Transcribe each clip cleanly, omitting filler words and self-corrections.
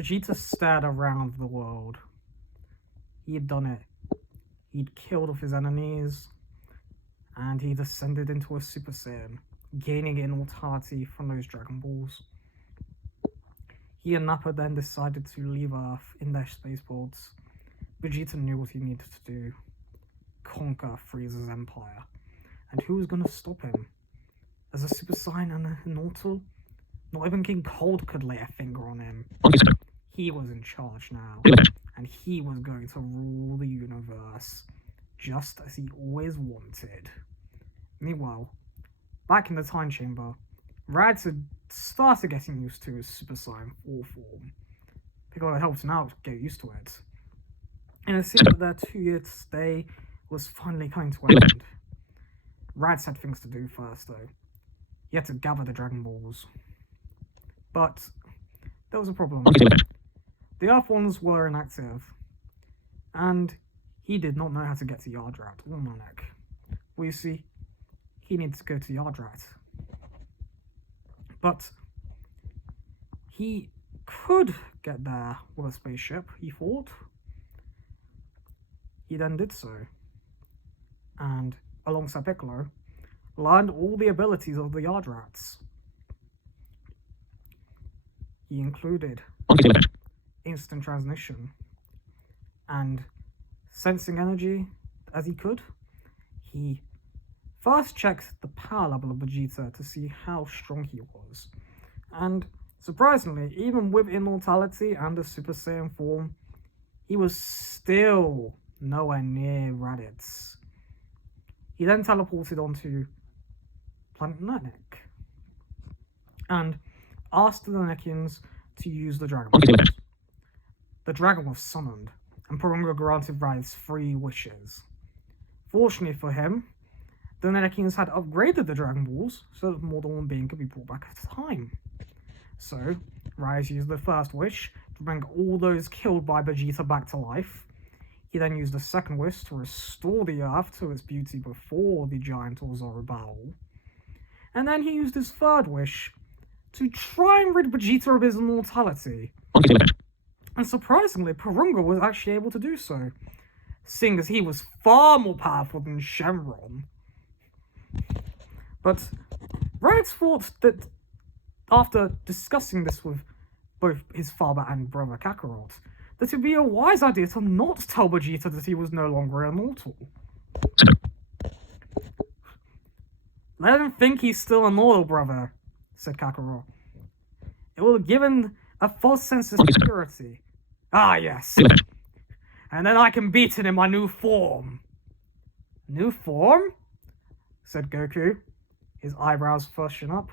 Vegeta stared around the world. He had done it. He'd killed off his enemies, and he descended into a Super Saiyan, gaining immortality from those Dragon Balls. He and Nappa then decided to leave Earth in their spaceports. Vegeta knew what he needed to do: conquer Frieza's empire. And who was going to stop him? As a Super Saiyan and an Immortal, not even King Cold could lay a finger on him. He was in charge now, and he was going to rule the universe, just as he always wanted. Meanwhile, back in the Time Chamber, Raditz had started getting used to his Super Saiyan 4 form. Piccolo helped him out get used to it. And it seemed that their 2-year stay was finally coming to an end. Raditz had things to do first, though. He had to gather the Dragon Balls. But there was a problem. The Earth ones were inactive, and he did not know how to get to Yardrat or Namek. Well, you see, he needed to go to Yardrat. But he could get there with a spaceship, he thought. He then did so, and alongside Piccolo, learned all the abilities of the Yardrats. He included instant transmission and sensing energy as he could. He first checked the power level of Vegeta to see how strong he was, and surprisingly, even with immortality and a Super Saiyan form, he was still nowhere near Raditz. He then teleported onto planet Namek and asked the Namekians to use the Dragon Balls. The dragon was summoned, and Porunga granted Raditz 3 wishes. Fortunately for him, the Namekians had upgraded the Dragon Balls so that more than one being could be brought back at a time. So, Raditz used the first wish to bring all those killed by Vegeta back to life. He then used the second wish to restore the Earth to its beauty before the giant Ozora battle. And then he used his third wish to try and rid Vegeta of his immortality. And surprisingly, Porunga was actually able to do so, seeing as he was far more powerful than Shenron. But Raditz thought that after discussing this with both his father and brother Kakarot, that it would be a wise idea to not tell Vegeta that he was no longer immortal. Let him think he's still immortal, brother, said Kakarot. It will give him a false sense of security. Ah, yes. And then I can beat him in my new form. New form? Said Goku, his eyebrows flushing up.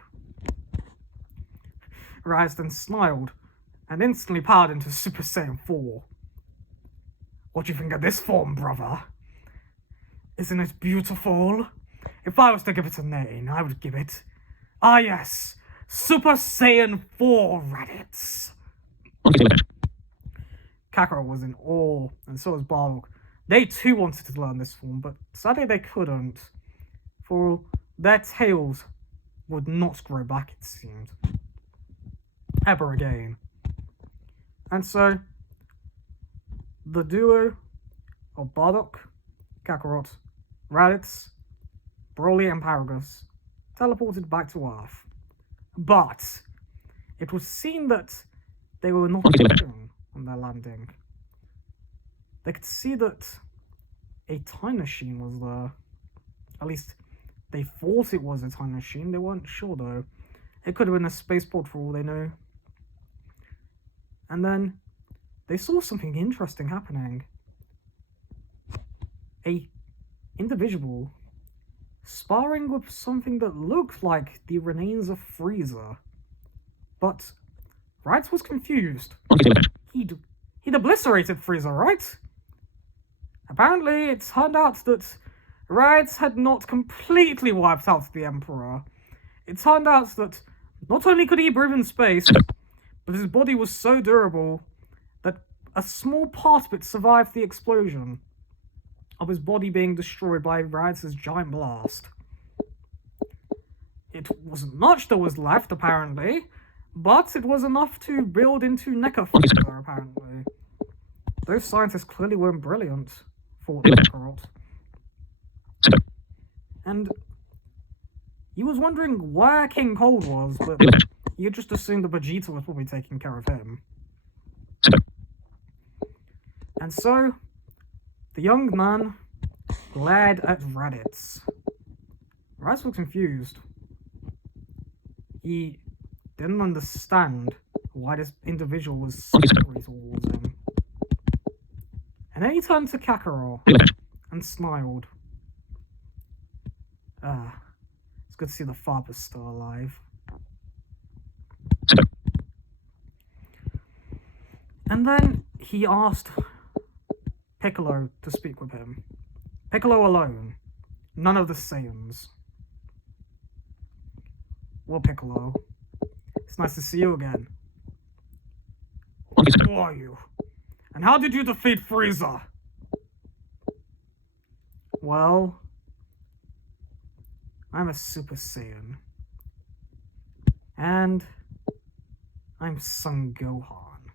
Raditz then smiled, and instantly powered into Super Saiyan 4. What do you think of this form, brother? Isn't it beautiful? If I was to give it a name, I would give it... Ah yes, Super Saiyan 4 Raditz. Kakarot was in awe, and so was Bardock. They too wanted to learn this form, but sadly they couldn't, for their tails would not grow back, it seemed, ever again. And so, the duo of Bardock, Kakarot, Raditz, Broly, and Paragus teleported back to Earth. But it was seen that they were not alone on their landing. They could see that a time machine was there. At least, they thought it was a time machine. They weren't sure, though. It could have been a spaceport for all they knew. And then they saw something interesting happening. A individual sparring with something that looked like the remains of Frieza. But Raditz was confused. He'd obliterated Frieza, right? Apparently, it turned out that Raditz had not completely wiped out the Emperor. It turned out that not only could he breathe in space, but his body was so durable that a small part of it survived the explosion of his body being destroyed by Raditz's giant blast. It wasn't much that was left, apparently, But it was enough to build into Necrophobia, apparently. Those scientists clearly weren't brilliant, thought Kakarot. And he was wondering where King Cold was, but he had just assumed that Vegeta was probably taking care of him. And so, the young man glared at Raditz. Raditz was confused. He didn't understand why this individual was so angry towards him. And then he turned to Kakarot and smiled. It's good to see the father's still alive. And then he asked Piccolo to speak with him. Piccolo alone. None of the Saiyans. Well, Piccolo, it's nice to see you again. Who are you? And how did you defeat Frieza? Well, I'm a Super Saiyan. And I'm Son Gohan.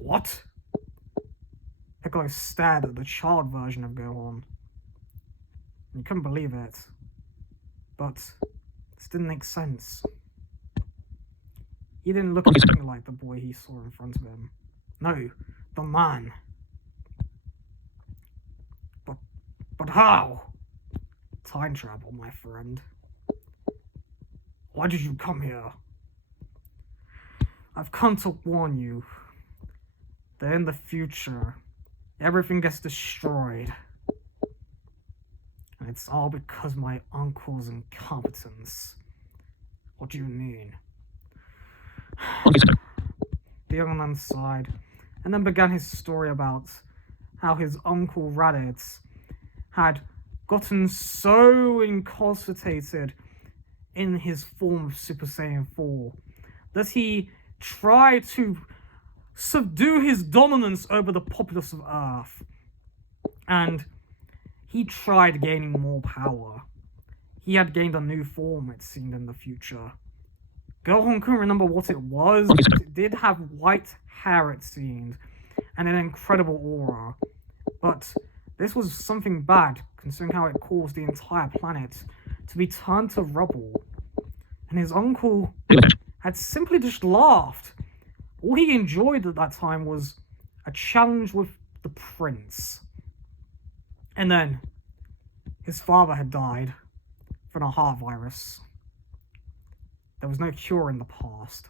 What? Piccolo stared at the child version of Gohan. He couldn't believe it. But this didn't make sense. He didn't look anything like the boy he saw in front of him. No, the man. But how? Time travel, my friend. Why did you come here? I've come to warn you that in the future, everything gets destroyed. And it's all because of my uncle's incompetence. What do you mean? The young man sighed, and then began his story about how his uncle Raditz had gotten so incapacitated in his form of Super Saiyan 4 that he tried to subdue his dominance over the populace of Earth. And he tried gaining more power. He had gained a new form, it seemed, in the future. Gohan couldn't remember what it was, but it did have white hair, it seemed, and an incredible aura. But this was something bad, considering how it caused the entire planet to be turned to rubble. And his uncle had simply just laughed. All he enjoyed at that time was a challenge with the prince. And then his father had died from a heart virus. There was no cure in the past.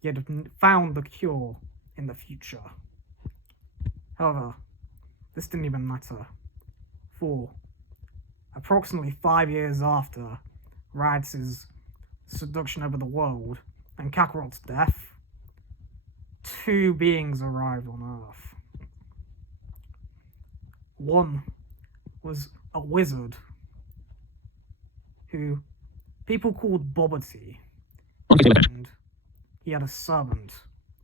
He had found the cure in the future. However, this didn't even matter. For approximately 5 years after Raditz's seduction over the world and Kakarot's death, two beings arrived on Earth. One was a wizard who people called Bobbity, and he had a servant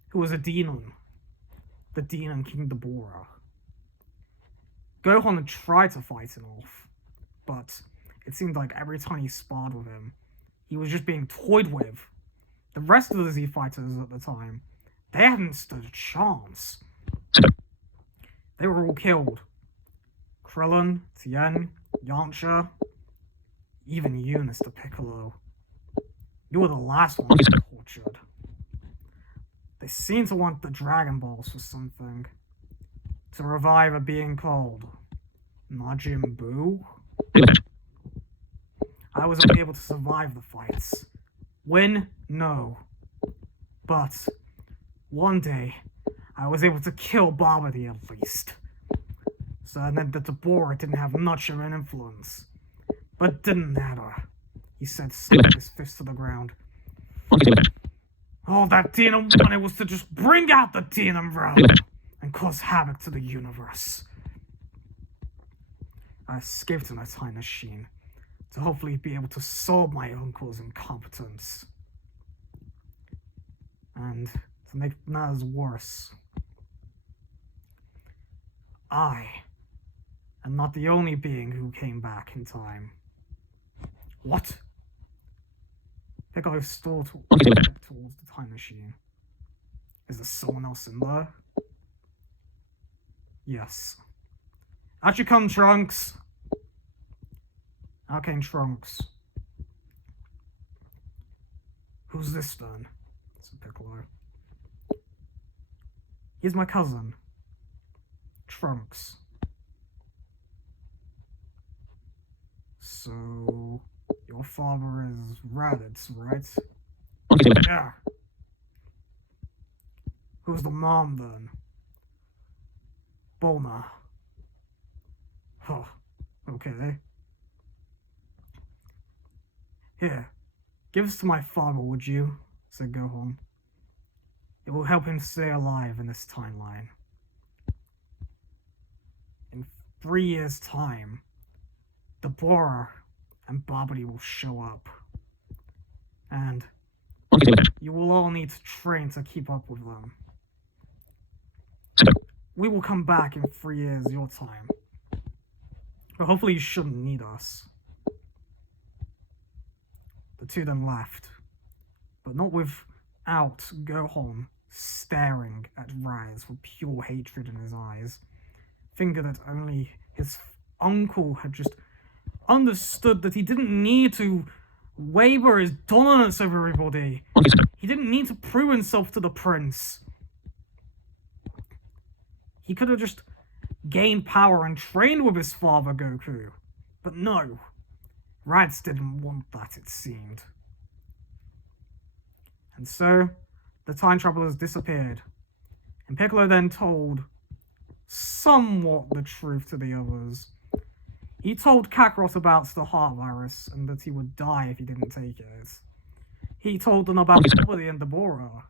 who was a demon, the demon King Deborah. Gohan had tried to fight him off, but it seemed like every time he sparred with him, he was just being toyed with. The rest of the Z fighters at the time, they hadn't stood a chance. They were all killed. Krillin, Tien, Yamcha, even you, Mr. Piccolo. You were the last one tortured. They seem to want the Dragon Balls for something. To revive a being called Majin Buu. I was only able to survive the fights. Win? No. But one day, I was able to kill Babidi at least. So it meant that Deborah didn't have much of an influence. But it didn't matter. He said, slapping his fist to the ground. All that Demon wanted was to just bring out the Demon realm and cause havoc to the universe. I escaped in a time machine to hopefully be able to solve my uncle's incompetence. And to make matters worse, I am not the only being who came back in time. What? Piccolo stalked towards the time machine. Is there someone else in there? Yes. Out you come, Trunks! Out came Trunks. Who's this then? Said Piccolo. He's my cousin. Trunks. So, your father is Raditz, right? Yeah. Who's the mom then? Bulma. Huh. Okay. Here, give this to my father, would you? Said Gohan. It will help him stay alive in this timeline. In 3 years' time, Deborah and Babidi will show up. And you will all need to train to keep up with them. We will come back in 3 years your time. But hopefully you shouldn't need us. The two then left. But not without Gohan staring at Raditz with pure hatred in his eyes. Thinking that only his uncle had just understood that he didn't need to waver his dominance over everybody. He didn't need to prove himself to the prince. He could have just gained power and trained with his father, Goku. But no. Raditz didn't want that, it seemed. And so, the time travelers disappeared. And Piccolo then told somewhat the truth to the others. He told Kakarot about the heart virus and that he would die if he didn't take it. He told them about Babidi and Deborah.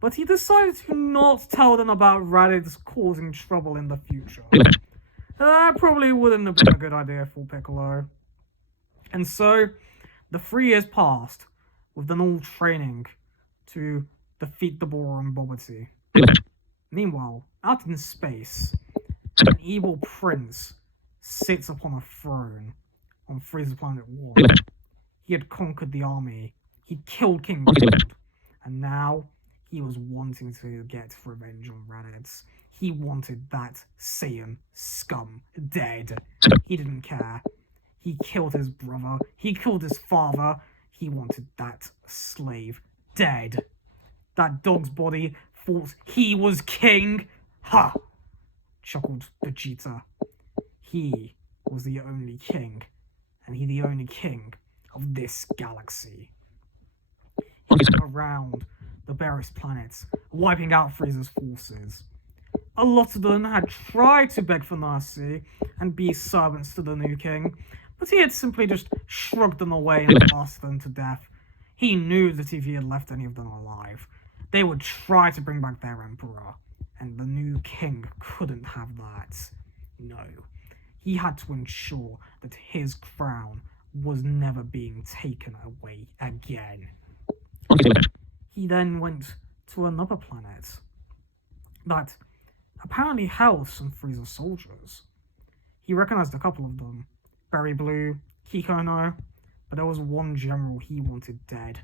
But he decided to not tell them about Raditz causing trouble in the future. That probably wouldn't have been a good idea for Piccolo. And so, the 3 years passed, with them all training to defeat Deborah and Babidi. Meanwhile, out in space, an evil prince sits upon a throne on Frieza's planet 1. He had conquered the army, he'd killed King Gold, and now he was wanting to get revenge on Raditz. He wanted that Saiyan scum dead. He didn't care. He killed his brother, he killed his father, he wanted that slave dead. That dog's body thought he was king. Ha! Chuckled Vegeta. He was the only king, and he the only king of this galaxy. He went around the various planets, wiping out Frieza's forces. A lot of them had tried to beg for mercy and be servants to the new king, but he had simply just shrugged them away and blasted them to death. He knew that if he had left any of them alive, they would try to bring back their emperor, and the new king couldn't have that. No. He had to ensure that his crown was never being taken away again. He then went to another planet that apparently held some Frieza soldiers. He recognized a couple of them, Berry Blue, Kikono, but there was one general he wanted dead.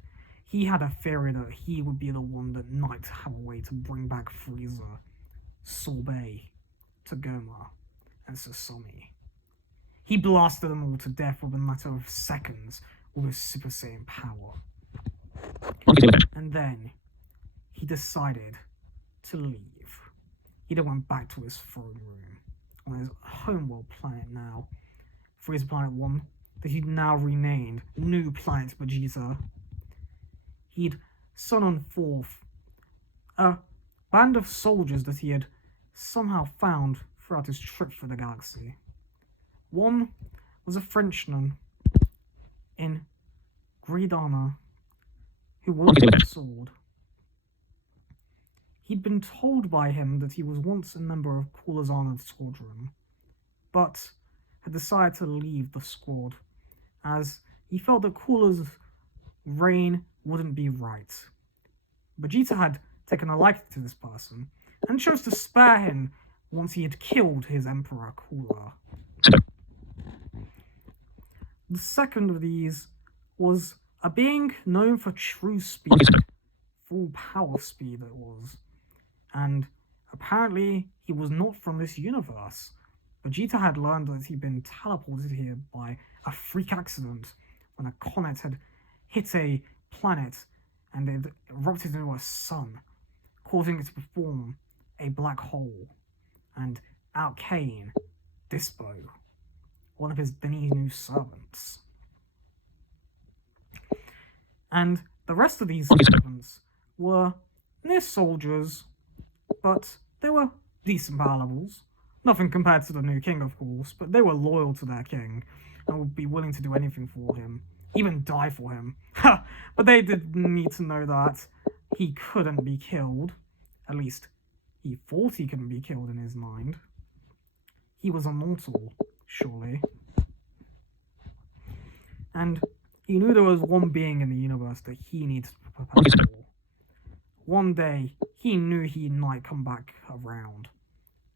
He had a theory that he would be the one that might have a way to bring back Frieza, Sorbet, Tagoma, and Sasami. He blasted them all to death within a matter of seconds with his Super Saiyan power. And then, he decided to leave. He then went back to his throne room on his homeworld planet now, Frieza Planet 1, that he'd now renamed New Planet Vegeta. He'd summoned forth a band of soldiers that he had somehow found throughout his trip through the galaxy. One was a Frenchman in Gridana who wielded a sword. He'd been told by him that he was once a member of Coola's armored squadron, but had decided to leave the squad as he felt that Coola's reign wouldn't be right. Vegeta had taken a liking to this person and chose to spare him once he had killed his Emperor Cooler. The second of these was A being known for true speed, full power speed it was. And apparently he was not from this universe. Vegeta had learned that he'd been teleported here by a freak accident when a comet had hit a planet and it erupted into a sun, causing it to form a black hole. And out came Dispo, one of his many new servants. And the rest of these servants were near soldiers, but they were decent power levels. Nothing compared to the new king, of course, but they were loyal to their king and would be willing to do anything for him, even die for him. But they did need to know that he couldn't be killed. At least, he thought he couldn't be killed in his mind. He was immortal, surely. And he knew there was one being in the universe that he needed to prepare for. One day, he knew he might come back around.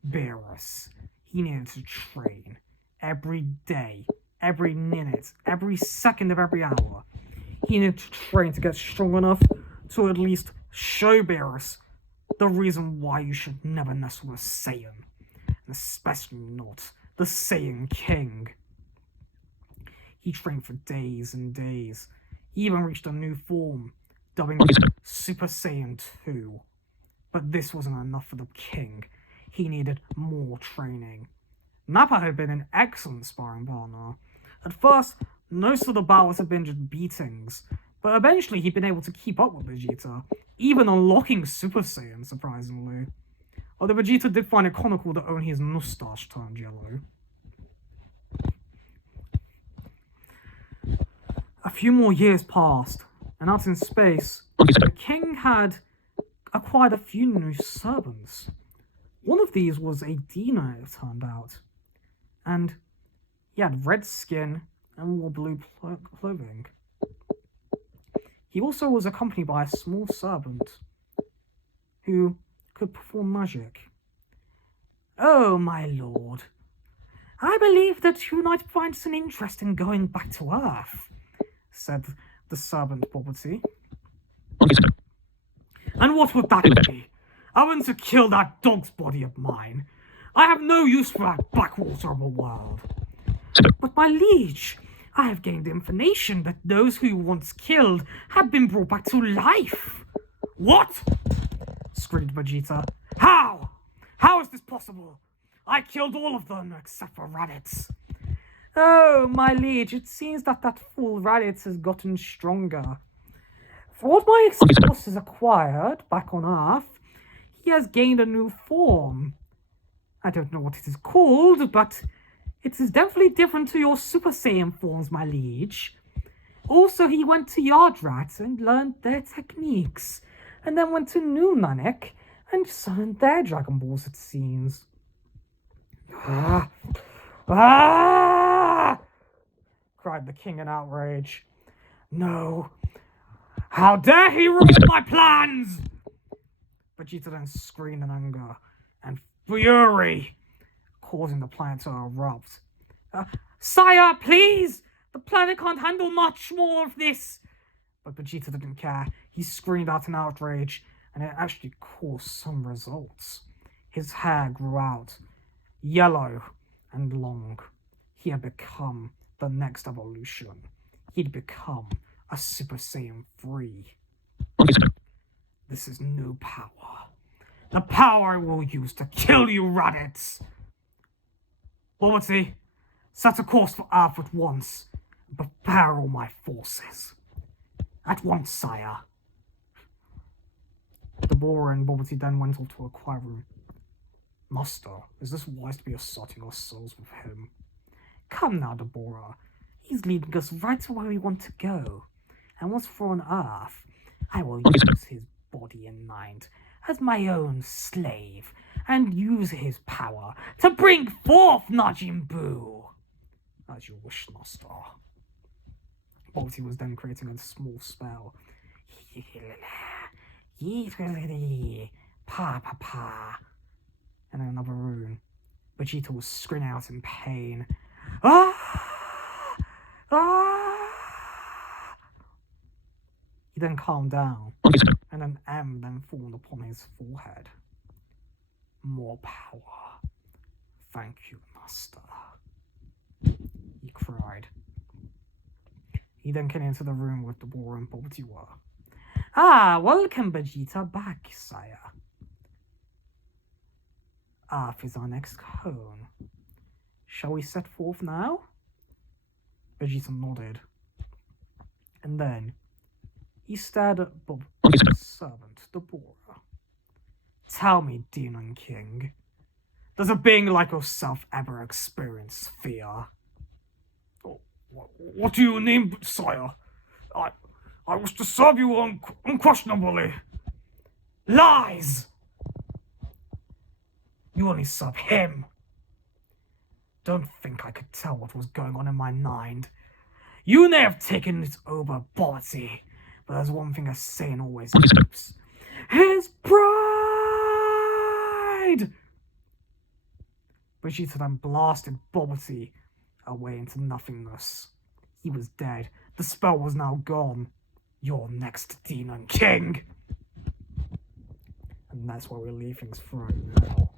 Beerus. He needed to train. Every day, every minute, every second of every hour. He needed to train to get strong enough to at least show Beerus the reason why you should never mess with a Saiyan. And especially not the Saiyan King. He trained for days and days. He even reached a new form, dubbing it Super Saiyan 2. But this wasn't enough for the king. He needed more training. Nappa had been an excellent sparring partner. At first, most of the battles had been just beatings, but eventually he'd been able to keep up with Vegeta, even unlocking Super Saiyan, surprisingly. Although Vegeta did find it comical that only his moustache turned yellow. A few more years passed, and out in space, the king had acquired a few new servants. One of these was a Dino, it turned out, and he had red skin and wore blue clothing. He also was accompanied by a small servant who could perform magic. "Oh, my lord, I believe that you might find some interest in going back to Earth," said the servant Bobbity. "And what would that be? I want to kill that dog's body of mine. I have no use for that backwater of a world." "But my liege, I have gained information that those who once killed have been brought back to life." "What?" screamed Vegeta. "How? How is this possible? I killed all of them except for Raditz." "Oh, my liege, it seems that fool Raditz has gotten stronger. For what my force has acquired back on Earth, he has gained a new form. I don't know what it is called, but it is definitely different to your Super Saiyan forms, my liege. Also, he went to Yardrat and learned their techniques, and then went to New Namek and summoned their Dragon Balls, it seems." Cried the king in outrage. "No. How dare he ruin my plans!" Vegeta then screamed in anger and fury, causing the planet to erupt. "Sire, please! The planet can't handle much more of this!" But Vegeta didn't care. He screamed out in outrage, and it actually caused some results. His hair grew out, yellow and long. He had become the next evolution. He'd become a Super Saiyan 3. "This is new power. The power I will use to kill you, Raditz. Bobbity, set a course for Earth at once, and prepare all my forces. At once, sire." Deborah and Bobbity then went off to a quiet room. "Master, is this wise to be asserting our souls with him?" "Come now, Deborah. He's leading us right to where we want to go. And what's for on Earth, I will use his body and mind as my own slave, and use his power to bring forth Majin Buu." "As you wish, master." Bobbity was then creating a small spell. "Pa pa pa." And in another room, Vegeta was screaming out in pain. "Ah! Ah!" He then calmed down, and an M then formed upon his forehead. More power. Thank you, master, he cried. He then came into the room with the boar and Bobbity were. Ah, welcome, Vegeta, back, sire. Earth is our next home. Shall we set forth now? Vegeta nodded. And then he stared at Bob's servant, the boar. Tell me, Demon King, does a being like yourself ever experience fear? What do you mean, sire? I wish to serve you unquestionably. Lies! You only serve him. Don't think I could tell what was going on in my mind. You may have taken it over Bobbity, but there's one thing a Saiyan always keeps. His pride! Vegeta then blasted Bobbity away into nothingness. He was dead. The spell was now gone. You're next, Demon King! And that's where we leave things for right now.